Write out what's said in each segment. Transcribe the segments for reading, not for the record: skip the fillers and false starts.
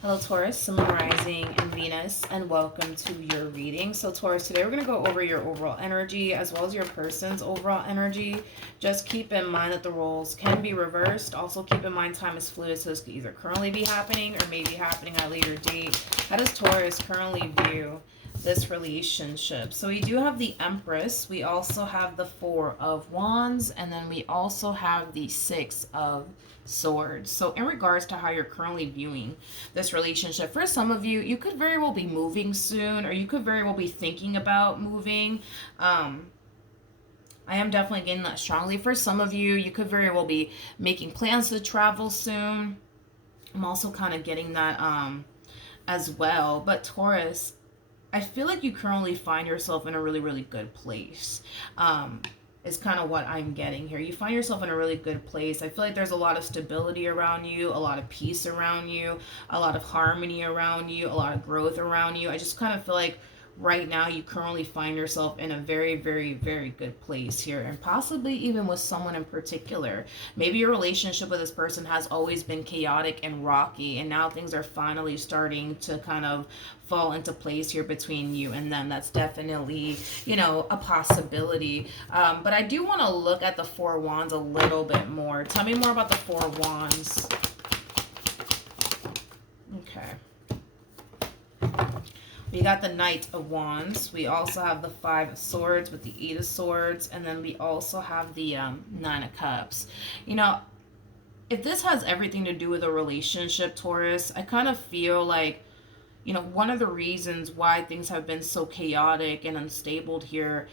Hello Taurus, Sun, Rising, and Venus, and welcome to your reading. So Taurus, today we're going to go over your overall energy as well as your person's overall energy. Just keep in mind that the roles can be reversed. Also keep in mind time is fluid, so this could either currently be happening or maybe happening at a later date. How does Taurus currently view this relationship? So we do have the Empress, we also have the Four of Wands, and then we also have the Six of Swords. So in regards to how you're currently viewing this relationship, for some of you, you could very well be moving soon, or you could very well be thinking about moving. I am definitely getting that strongly. For some of you, you could very well be making plans to travel soon. I'm also kind of getting that as well. But Taurus, I feel like you currently find yourself in a really, really good place. Is kind of what I'm getting here. You find yourself in a really good place. I feel like there's a lot of stability around you, a lot of peace around you, a lot of harmony around you, a lot of growth around you. I just kind of feel like right now you currently find yourself in a very, very, very good place here, and possibly even with someone in particular. Maybe your relationship with this person has always been chaotic and rocky, and now things are finally starting to kind of fall into place here between you and them. That's definitely, a possibility. But I do want to look at the Four of Wands a little bit more. Tell me more about the Four of Wands. Okay. We got the Knight of Wands. We also have the Five of Swords with the Eight of Swords. And then we also have the Nine of Cups. If this has everything to do with a relationship, Taurus, I kind of feel like, one of the reasons why things have been so chaotic and unstable here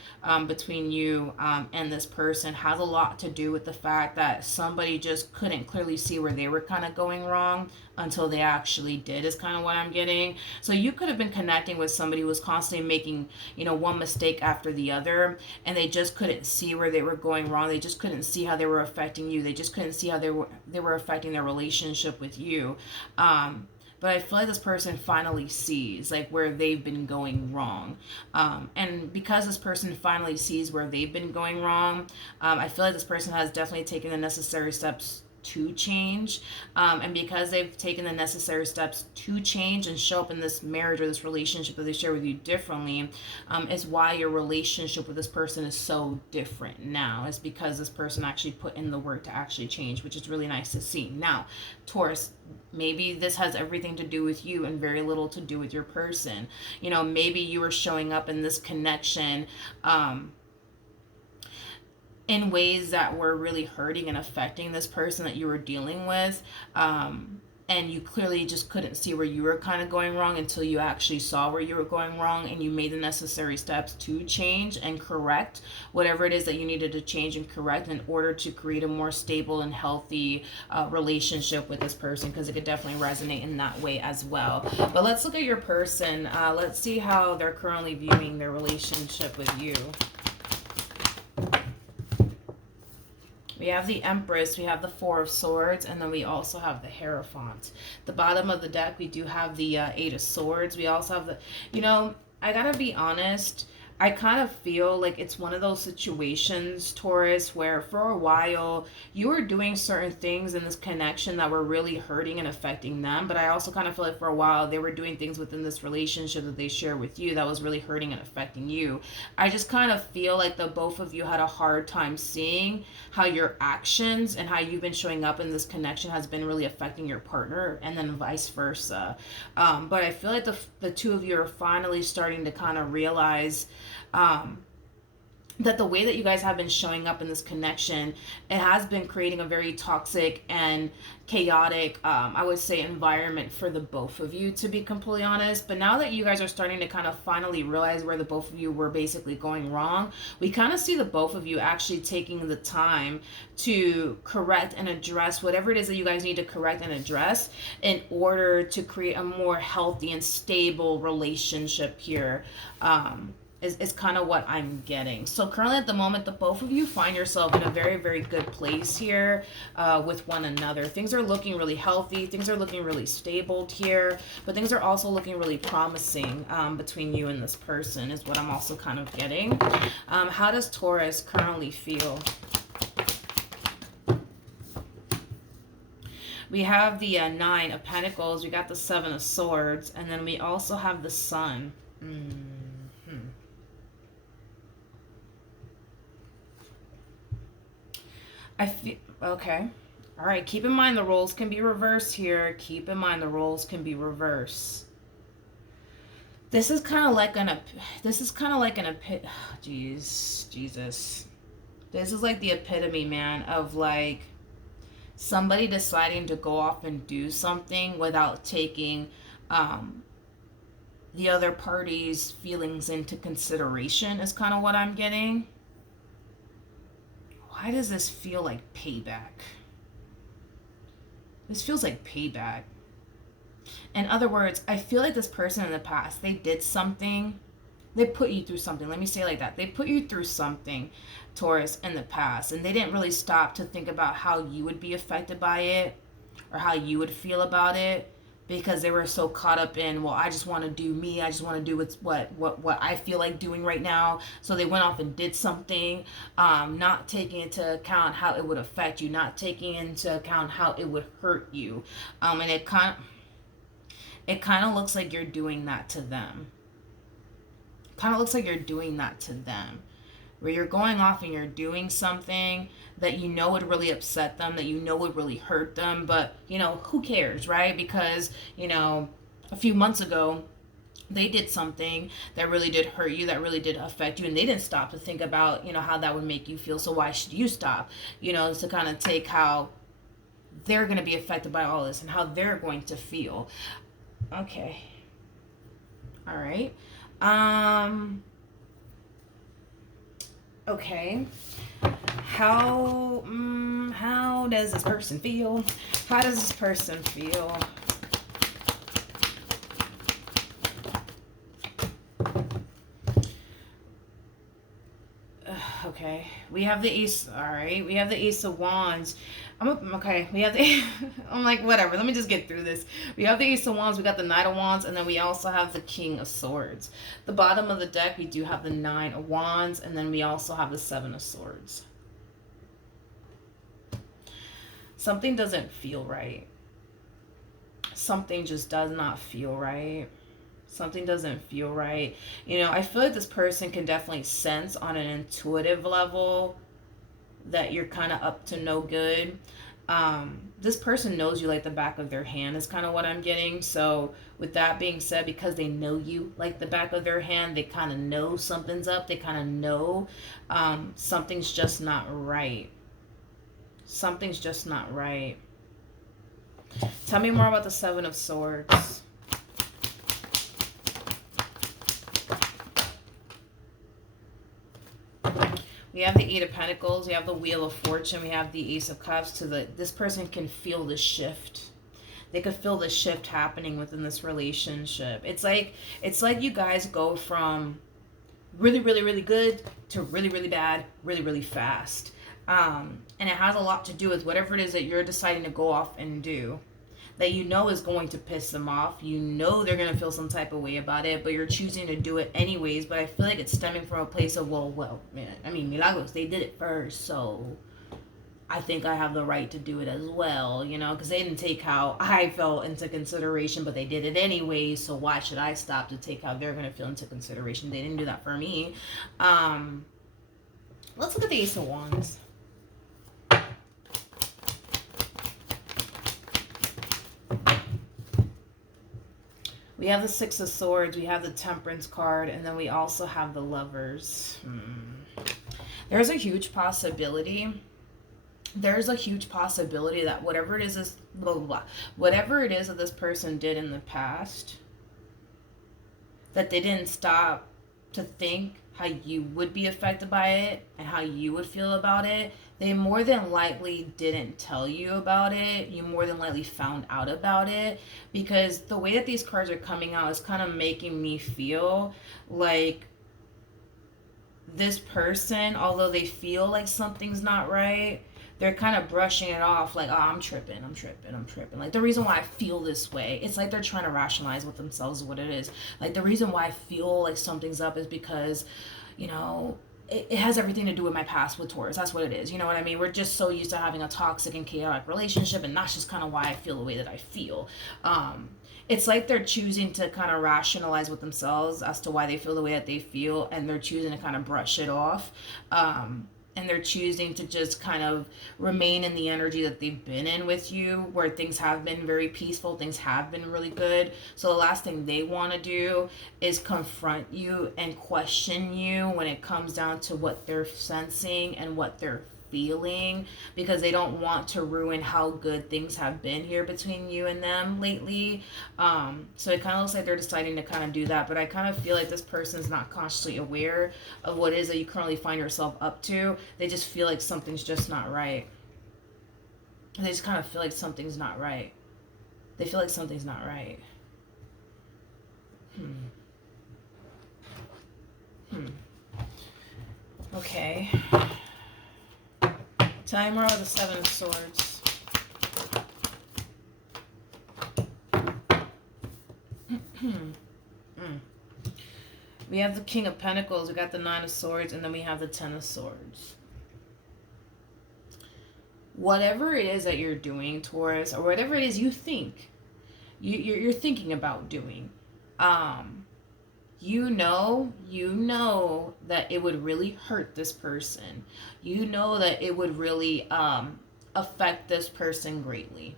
between you and this person has a lot to do with the fact that somebody just couldn't clearly see where they were kind of going wrong until they actually did, is kind of what I'm getting. So you could have been connecting with somebody who was constantly making, one mistake after the other, and they just couldn't see where they were going wrong. They just couldn't see how they were affecting you. They just couldn't see how they were affecting their relationship with you. But I feel like this person finally sees like where they've been going wrong. And because this person finally sees where they've been going wrong, I feel like this person has definitely taken the necessary steps to change. And because they've taken the necessary steps to change and show up in this marriage or this relationship that they share with you differently, is why your relationship with this person is so different now. It's because this person actually put in the work to actually change, which is really nice to see. Now, Taurus, maybe this has everything to do with you and very little to do with your person. Maybe you are showing up in this connection in ways that were really hurting and affecting this person that you were dealing with. And you clearly just couldn't see where you were kind of going wrong until you actually saw where you were going wrong, and you made the necessary steps to change and correct whatever it is that you needed to change and correct in order to create a more stable and healthy relationship with this person, because it could definitely resonate in that way as well. But let's look at your person. Let's see how they're currently viewing their relationship with you. We have the Empress, we have the Four of Swords, and then we also have the Hierophant. The bottom of the deck, we do have the Eight of Swords. We also have the, I gotta be honest, I kind of feel like it's one of those situations, Taurus, where for a while you were doing certain things in this connection that were really hurting and affecting them. But I also kind of feel like for a while they were doing things within this relationship that they share with you that was really hurting and affecting you. I just kind of feel like the both of you had a hard time seeing how your actions and how you've been showing up in this connection has been really affecting your partner, and then vice versa. But I feel like the two of you are finally starting to kind of realize that the way that you guys have been showing up in this connection, it has been creating a very toxic and chaotic, I would say, environment for the both of you, to be completely honest. But now that you guys are starting to kind of finally realize where the both of you were basically going wrong, we kind of see the both of you actually taking the time to correct and address whatever it is that you guys need to correct and address in order to create a more healthy and stable relationship here. Is kind of what I'm getting. So currently at the moment, the both of you find yourself in a very, very good place here with one another. Things are looking really healthy. Things are looking really stable here. But things are also looking really promising between you and this person, is what I'm also kind of getting. How does Taurus currently feel? We have the Nine of Pentacles. We got the Seven of Swords. And then we also have the Sun. I feel... Okay. All right. Keep in mind the roles can be reversed here. Keep in mind the roles can be reversed. This is kind of like an... This is kind of like an... Jeez. Jesus. This is like the epitome, man, of like somebody deciding to go off and do something without taking the other party's feelings into consideration is kind of what I'm getting. Why does this feel like payback? This feels like payback. In other words, I feel like this person in the past, they did something. They put you through something. Let me say it like that. They put you through something, Taurus, in the past. And they didn't really stop to think about how you would be affected by it or how you would feel about it, because they were so caught up in, well, I just want to do me. I just want to do what I feel like doing right now. So they went off and did something, not taking into account how it would affect you, not taking into account how it would hurt you. And it kind of looks like you're doing that to them. Kind of looks like you're doing that to them, where you're going off and you're doing something that you know would really upset them, that you know would really hurt them, but, you know, who cares, right? Because, you know, a few months ago, they did something that really did hurt you, that really did affect you, and they didn't stop to think about, you know, how that would make you feel, so why should you stop? You know, to kind of take how they're going to be affected by all this and how they're going to feel. Okay. All right. Okay. How does this person feel? How does this person feel? Okay, we have the Ace. All right, we have the Ace of Wands. Okay, we have the... I'm like, whatever. Let me just get through this. We have the Ace of Wands. We got the Knight of Wands. And then we also have the King of Swords. The bottom of the deck, we do have the Nine of Wands. And then we also have the Seven of Swords. Something doesn't feel right. Something just does not feel right. Something doesn't feel right. You know, I feel like this person can definitely sense on an intuitive level that you're kind of up to no good. This person knows you like the back of their hand is kind of what I'm getting. So with that being said, because they know you like the back of their hand, they kind of know something's up. They kind of know something's just not right. Something's just not right. Tell me more about the Seven of Swords. We have the Eight of Pentacles, we have the Wheel of Fortune, we have the Ace of Cups. This person can feel the shift. They could feel the shift happening within this relationship. It's like you guys go from really, really, really good to really, really bad, really, really fast. And it has a lot to do with whatever it is that you're deciding to go off and do, that you know is going to piss them off. You know they're going to feel some type of way about it, but you're choosing to do it anyways. But I feel like it's stemming from a place of, well, man, I mean, Milagros, they did it first, so I think I have the right to do it as well, you know, because they didn't take how I felt into consideration, but they did it anyways, so why should I stop to take how they're going to feel into consideration? They didn't do that for me. Let's look at the Ace of Wands. We have the Six of Swords, we have the Temperance card, and then we also have the Lovers. There's a huge possibility. There's a huge possibility that whatever it is, this blah, blah, blah, whatever it is that this person did in the past, that they didn't stop to think how you would be affected by it and how you would feel about it. They more than likely didn't tell you about it. You more than likely found out about it, because the way that these cards are coming out is kind of making me feel like this person, although they feel like something's not right, they're kind of brushing it off like, oh, I'm tripping. Like, the reason why I feel this way, it's like they're trying to rationalize with themselves what it is. Like, the reason why I feel like something's up is because, you know, it has everything to do with my past with Taurus. That's what it is. You know what I mean? We're just so used to having a toxic and chaotic relationship, and that's just kind of why I feel the way that I feel. It's like they're choosing to kind of rationalize with themselves as to why they feel the way that they feel, and they're choosing to kind of brush it off. And they're choosing to just kind of remain in the energy that they've been in with you, where things have been very peaceful, things have been really good. So the last thing they want to do is confront you and question you when it comes down to what they're sensing and what they're feeling, because they don't want to ruin how good things have been here between you and them lately. So it kind of looks like they're deciding to kind of do that, but I kind of feel like this person's not consciously aware of what it is that you currently find yourself up to. They just feel like something's just not right. They just kind of feel like something's not right. They feel like something's not right. Okay. Timer of the Seven of Swords. We have the King of Pentacles, we got the Nine of Swords, and then we have the Ten of Swords. Whatever it is that you're doing, Taurus, or whatever it is you think, you're thinking about doing, you know that it would really hurt this person. You know that it would really affect this person greatly.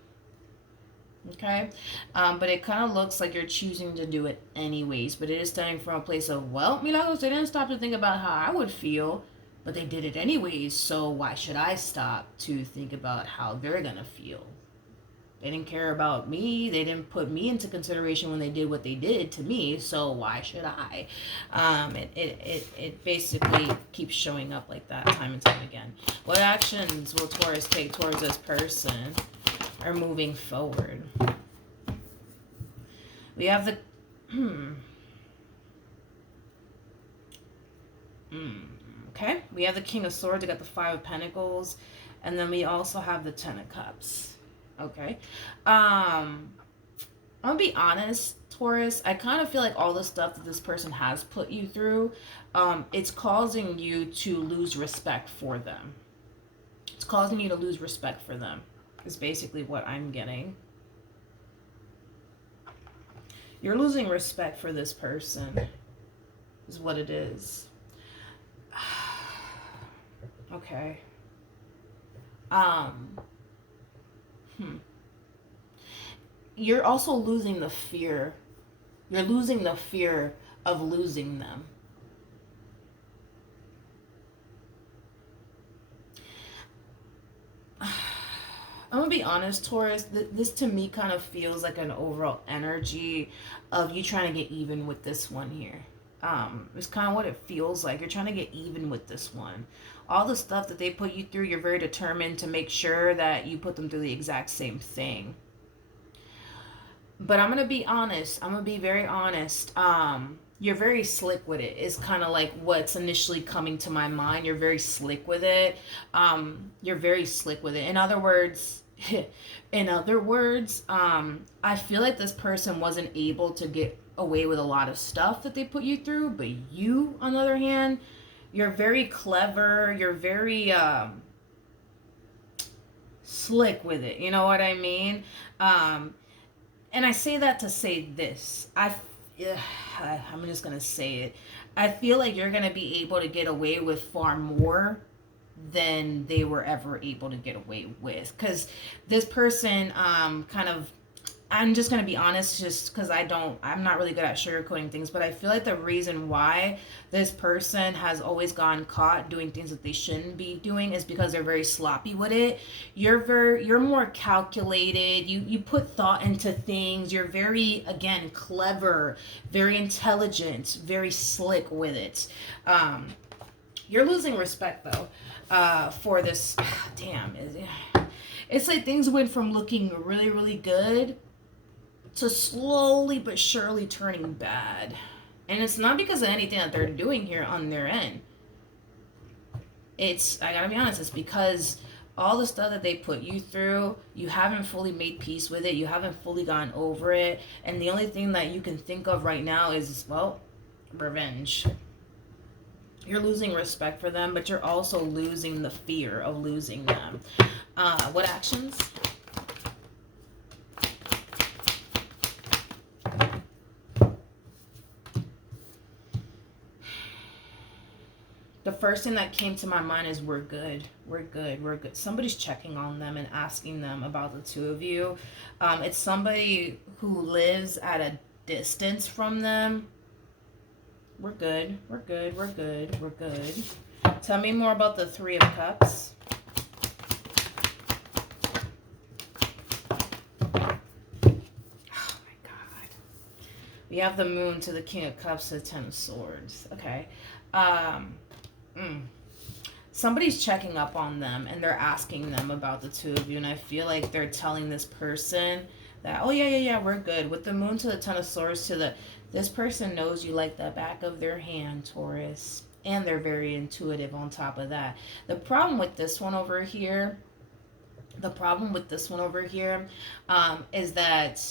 Okay? But it kind of looks like you're choosing to do it anyways. But it is stemming from a place of, well, Milagros, they didn't stop to think about how I would feel, but they did it anyways. So why should I stop to think about how they're going to feel? They didn't care about me. They didn't put me into consideration when they did what they did to me. So why should I? It basically keeps showing up like that time and time again. What actions will Taurus take towards this person are moving forward? We have the... Okay. We have the King of Swords. We got the Five of Pentacles. And then we also have the Ten of Cups. Okay. I'm gonna be honest, Taurus. I kind of feel like all the stuff that this person has put you through, it's causing you to lose respect for them. It's causing you to lose respect for them, is basically what I'm getting. You're losing respect for this person, is what it is. Okay. You're also losing the fear. You're losing the fear of losing them. I'm gonna be honest, Taurus, this to me kind of feels like an overall energy of you trying to get even with this one here. It's kind of what it feels like. You're trying to get even with this one. All the stuff that they put you through, you're very determined to make sure that you put them through the exact same thing. But I'm going to be honest. I'm going to be very honest. You're very slick with it. It's kind of like what's initially coming to my mind. You're very slick with it. You're very slick with it. In other words, I feel like this person wasn't able to get away with a lot of stuff that they put you through, but you, on the other hand, you're very clever. You're very slick with it. You know what I mean? And I say that to say this. I'm just going to say it. I feel like you're going to be able to get away with far more than they were ever able to get away with. Because this person kind of... I'm just going to be honest, just because I'm not really good at sugarcoating things, but I feel like the reason why this person has always gone caught doing things that they shouldn't be doing is because they're very sloppy with it. You're more calculated. You put thought into things. You're very, again, clever, very intelligent, very slick with it. You're losing respect, though, for this. Damn. It's like things went from looking really, really good to slowly but surely turning bad. And it's not because of anything that they're doing here on their end. I gotta be honest, it's because all the stuff that they put you through, you haven't fully made peace with it. You haven't fully gone over it. And the only thing that you can think of right now is, well, revenge. You're losing respect for them, but you're also losing the fear of losing them. What actions? The first thing that came to my mind is we're good. We're good. We're good. Somebody's checking on them and asking them about the two of you. It's somebody who lives at a distance from them. We're good. We're good. We're good. We're good. Tell me more about the Three of Cups. Oh my God. We have the Moon to the King of Cups to the Ten of Swords. Okay. Somebody's checking up on them and they're asking them about the two of you, and I feel like they're telling this person that, oh yeah, we're good. With the Moon to the Ten of Swords to the, this person knows you like the back of their hand, Taurus, and they're very intuitive on top of that. The problem with this one over here, is that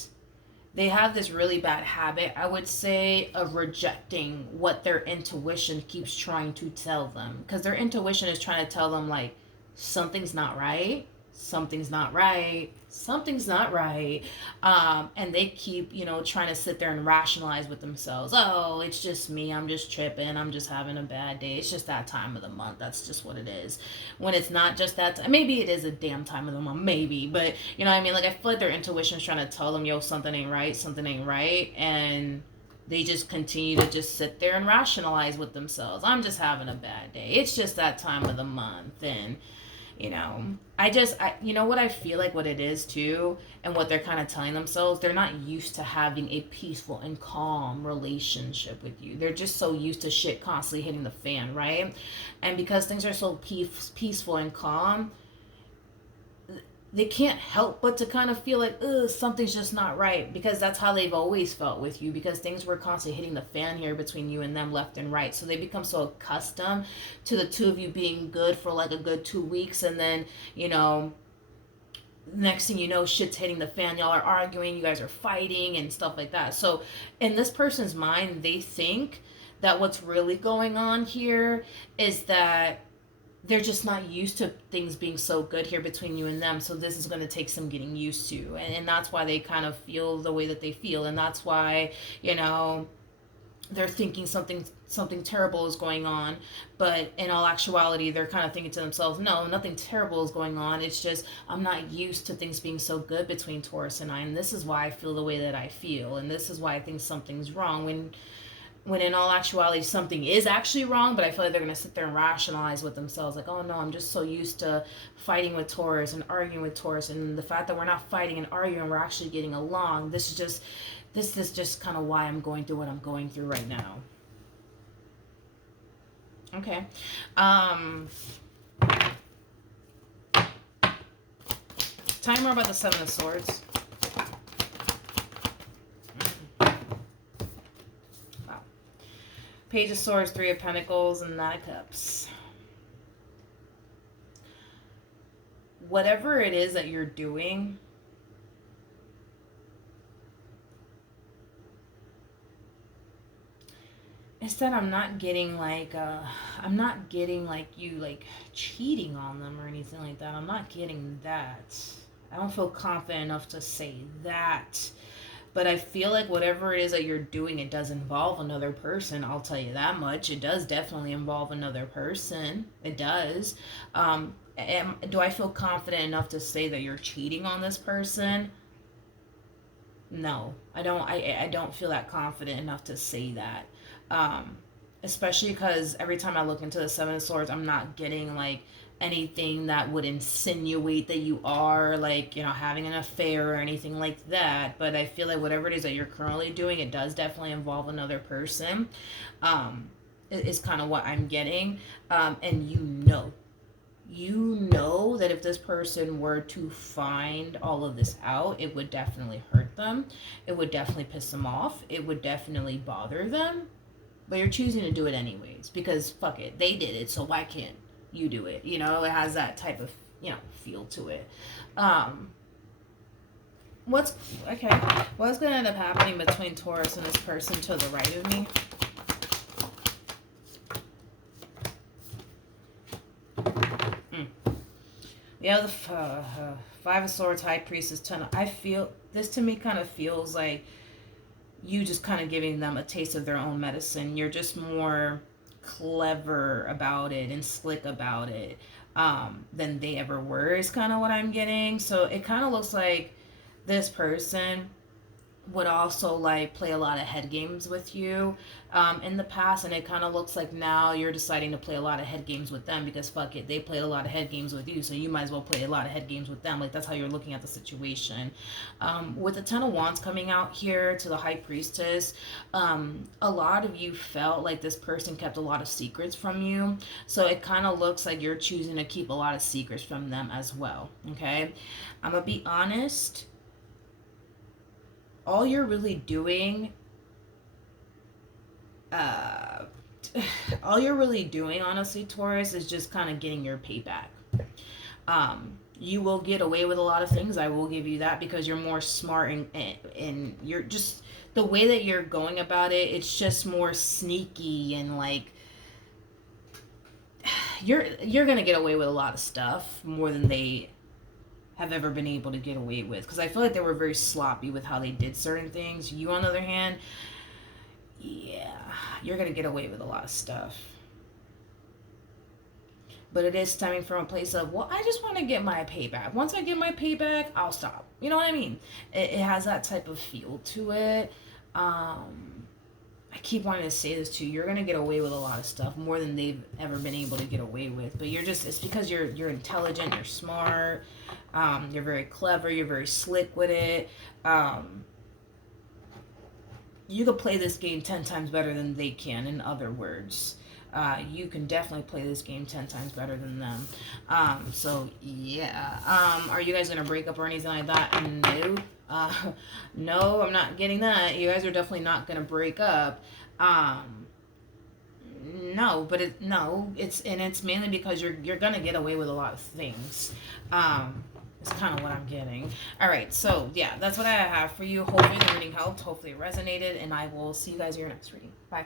they have this really bad habit, I would say, of rejecting what their intuition keeps trying to tell them. Because their intuition is trying to tell them, like, something's not right, something's not right, something's not right. And they keep, trying to sit there and rationalize with themselves. Oh, it's just me. I'm just tripping. I'm just having a bad day. It's just that time of the month. That's just what it is. When it's not just that, maybe it is a damn time of the month, maybe. But, you know what I mean? Like, I feel like their intuition's trying to tell them, yo, something ain't right. Something ain't right. And they just continue to just sit there and rationalize with themselves. I'm just having a bad day. It's just that time of the month. And you know what I feel like what it is too, and what they're kind of telling themselves, they're not used to having a peaceful and calm relationship with you. They're just so used to shit constantly hitting the fan, right? And because things are so peaceful and calm, they can't help but to kind of feel like, ugh, something's just not right, because that's how they've always felt with you, because things were constantly hitting the fan here between you and them left and right. So they become so accustomed to the two of you being good for like a good 2 weeks, and then, next thing you know, shit's hitting the fan. Y'all are arguing, you guys are fighting and stuff like that. So in this person's mind, they think that what's really going on here is that they're just not used to things being so good here between you and them. So this is going to take some getting used to. And that's why they kind of feel the way that they feel. And that's why, they're thinking something terrible is going on. But in all actuality, they're kind of thinking to themselves, no, nothing terrible is going on. It's just I'm not used to things being so good between Taurus and I. And this is why I feel the way that I feel. And this is why I think something's wrong. When in all actuality something is actually wrong, but I feel like they're going to sit there and rationalize with themselves like, oh no, I'm just so used to fighting with Taurus and arguing with Taurus, and the fact that we're not fighting and arguing, we're actually getting along, this is just kind of why I'm going through what I'm going through right now. Okay. Tell me more about the Seven of Swords. Page of Swords, Three of Pentacles, and Nine of Cups. Whatever it is that you're doing, instead I'm not getting like you like cheating on them or anything like that. I'm not getting that. I don't feel confident enough to say that. But I feel like whatever it is that you're doing, it does involve another person. I'll tell you that much. It does definitely involve another person. It does. Do I feel confident enough to say that you're cheating on this person? No, I don't. I don't feel that confident enough to say that. Especially because every time I look into the Seven of Swords, I'm not getting like anything that would insinuate that you are like, having an affair or anything like that. But I feel like whatever it is that you're currently doing, it does definitely involve another person. Is kind of what I'm getting. And you know that if this person were to find all of this out, it would definitely hurt them. It would definitely piss them off. It would definitely bother them. But you're choosing to do it anyways, because fuck it, they did it, so why can't you do it? It has that type of, feel to it. What's going to end up happening between Taurus and this person to the right of me? Yeah, the Five of Swords, High Priestess, I feel this to me kind of feels like you just kind of giving them a taste of their own medicine. You're just more clever about it and slick about it than they ever were, is kind of what I'm getting. So it kind of looks like this person would also like play a lot of head games with you in the past, and it kind of looks like now you're deciding to play a lot of head games with them because fuck it, they played a lot of head games with you, so you might as well play a lot of head games with them. Like that's how you're looking at the situation. With the Ten of Wands coming out here to the High Priestess, a lot of you felt like this person kept a lot of secrets from you, so it kind of looks like you're choosing to keep a lot of secrets from them as well. Okay, I'm gonna be honest, all you're really doing uh all you're really doing, honestly, Taurus, is just kind of getting your payback. You will get away with a lot of things, I will give you that, because you're more smart, and you're just, the way that you're going about it, it's just more sneaky, and like you're gonna get away with a lot of stuff more than they have ever been able to get away with, because I feel like they were very sloppy with how they did certain things. You, on the other hand, yeah, you're gonna get away with a lot of stuff, but it is stemming from a place of, well, I just want to get my payback. Once I get my payback, I'll stop. You know what I mean? It has that type of feel to it. I keep wanting to say this too. You're gonna get away with a lot of stuff more than they've ever been able to get away with. But it's because you're intelligent, you're smart, you're very clever, you're very slick with it. You could play this game 10 times better than they can, in other words. You can definitely play this game 10 times better than them. So yeah. Are you guys gonna break up or anything like that? No. No, I'm not getting that. You guys are definitely not gonna break up. No, but it's mainly because you're gonna get away with a lot of things. It's kind of what I'm getting. All right, so yeah, that's what I have for you. Hopefully the reading helped. Hopefully it resonated, and I will see you guys in your next reading. Bye.